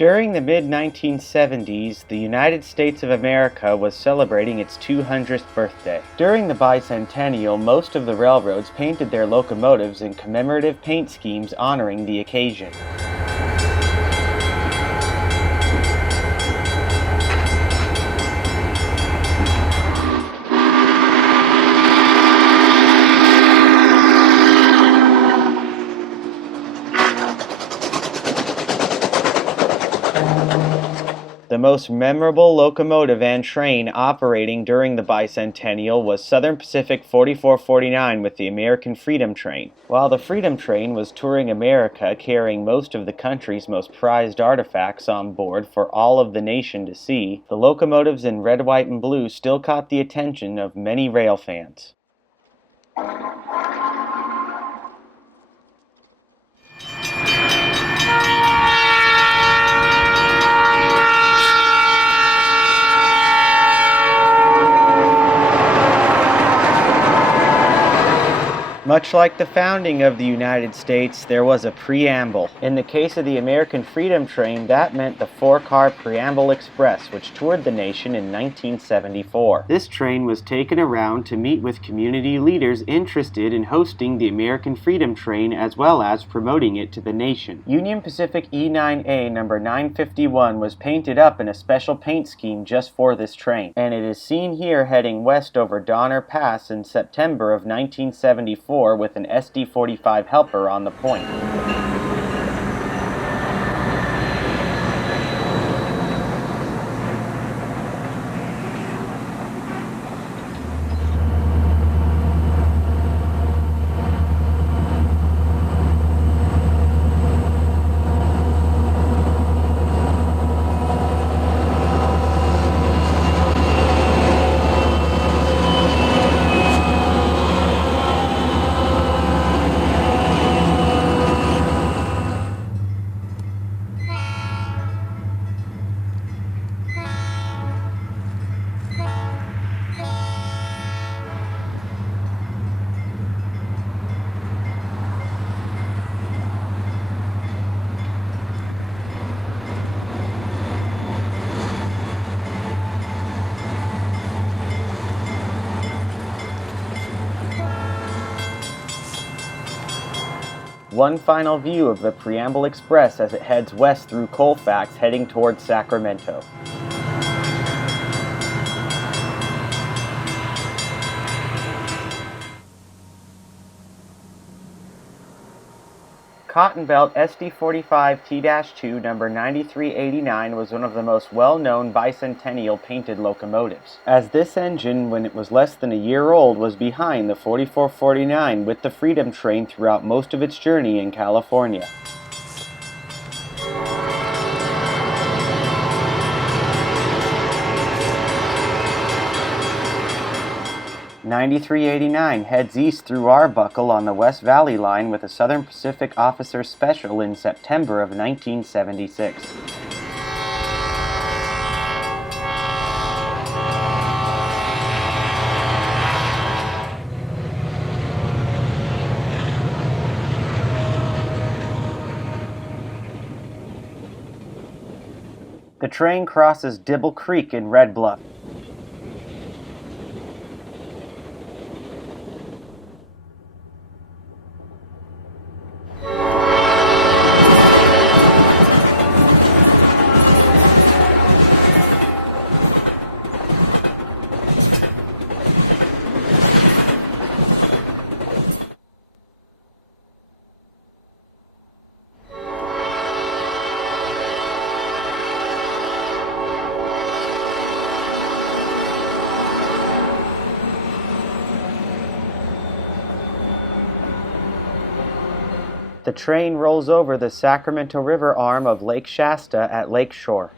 During the mid-1970s, the United States of America was celebrating its 200th birthday. During the Bicentennial, most of the railroads painted their locomotives in commemorative paint schemes honoring the occasion. The most memorable locomotive and train operating during the Bicentennial was Southern Pacific 4449 with the American Freedom Train. While the Freedom Train was touring America, carrying most of the country's most prized artifacts on board for all of the nation to see, the locomotives in red, white, and blue still caught the attention of many rail fans. Much like the founding of the United States, there was a preamble. In the case of the American Freedom Train, that meant the four-car Preamble Express, which toured the nation in 1974. This train was taken around to meet with community leaders interested in hosting the American Freedom Train as well as promoting it to the nation. Union Pacific E9A number 951 was painted up in a special paint scheme just for this train, and it is seen here heading west over Donner Pass in September of 1974 with an SD45 helper on the point. One final view of the Preamble Express as it heads west through Colfax heading towards Sacramento. Cotton Belt SD45T-2 number 9389 was one of the most well-known Bicentennial painted locomotives, as this engine, when it was less than a year old, was behind the 4449 with the Freedom Train throughout most of its journey in California. 9389 heads east through Arbuckle on the West Valley Line with a Southern Pacific Officer Special in September of 1976. The train crosses Dibble Creek in Red Bluff. The train rolls over the Sacramento River arm of Lake Shasta at Lake Shore.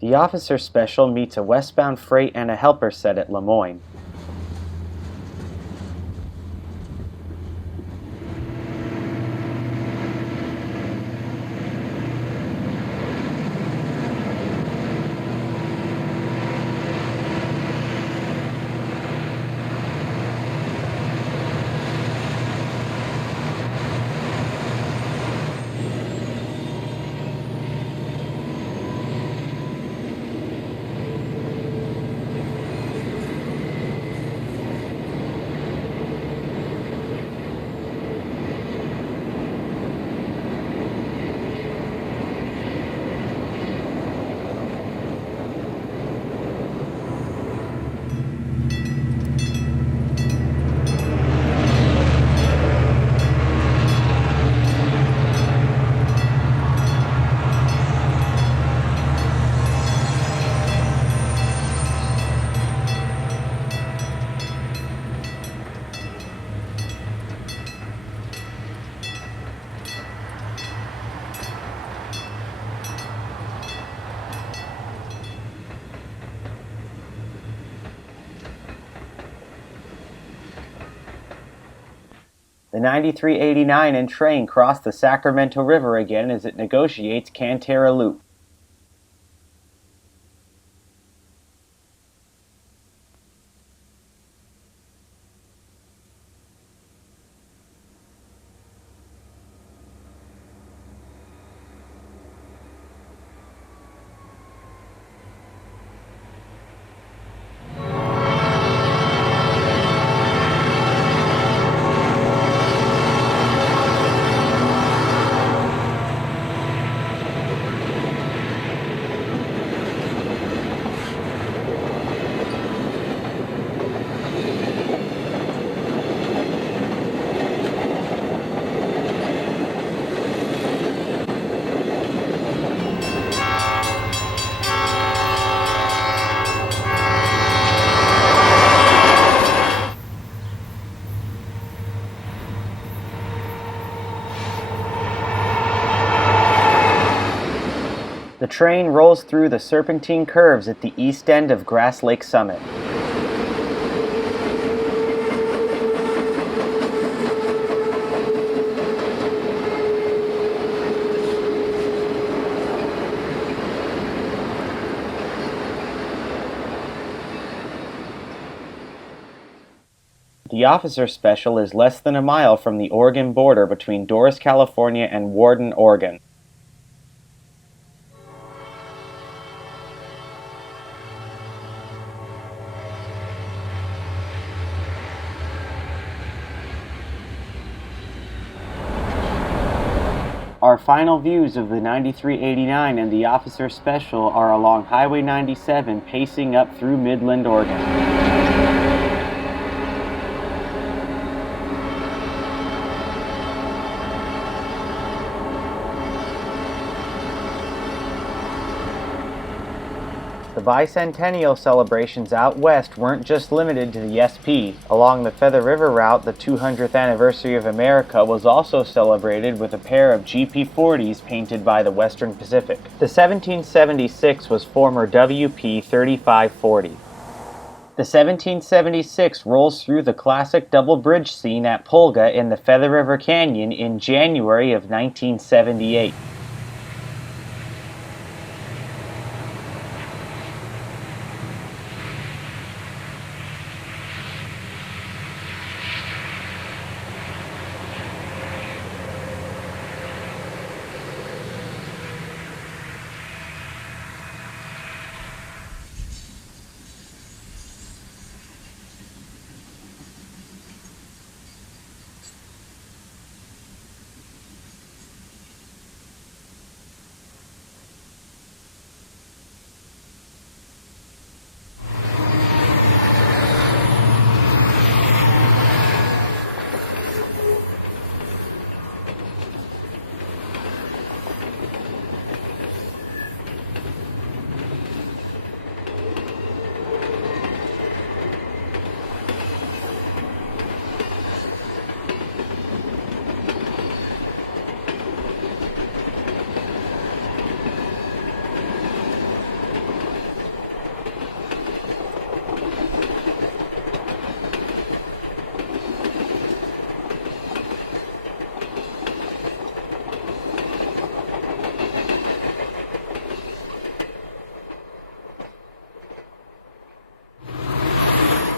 The officer special meets a westbound freight and a helper set at Lemoyne. The 9389 and train cross the Sacramento River again as it negotiates Cantera Loop. The train rolls through the serpentine curves at the east end of Grass Lake Summit. The officer special is less than a mile from the Oregon border between Doris, California and Warden, Oregon. Our final views of the 9389 and the officer special are along Highway 97 pacing up through Midland, Oregon. The Bicentennial celebrations out west weren't just limited to the SP. Along the Feather River route, the 200th anniversary of America was also celebrated with a pair of GP40s painted by the Western Pacific. The 1776 was former WP 3540. The 1776 rolls through the classic double bridge scene at Pulga in the Feather River Canyon in January of 1978.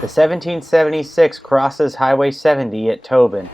The 1776 crosses Highway 70 at Tobin.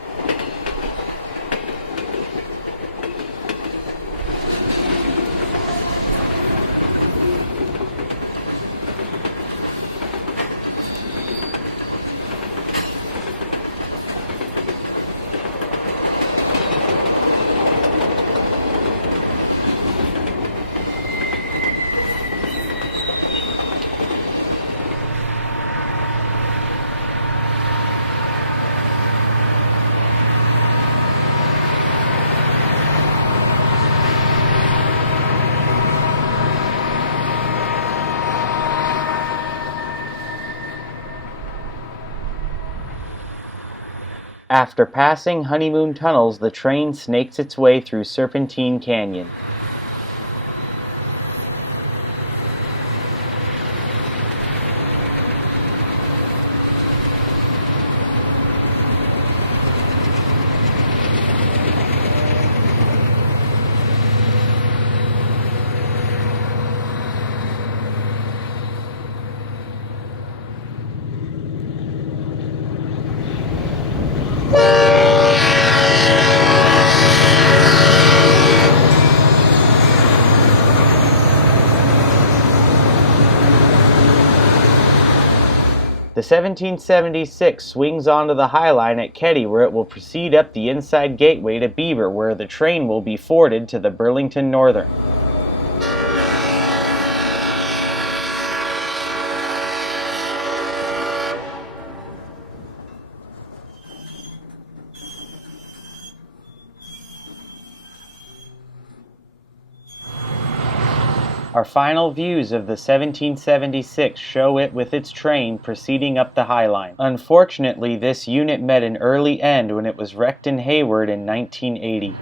After passing Honeymoon Tunnels, the train snakes its way through Serpentine Canyon. The 1776 swings onto the High Line at Ketty, where it will proceed up the inside gateway to Beaver, where the train will be forded to the Burlington Northern. Our final views of the 1776 show it with its train proceeding up the High Line. Unfortunately, this unit met an early end when it was wrecked in Hayward in 1980.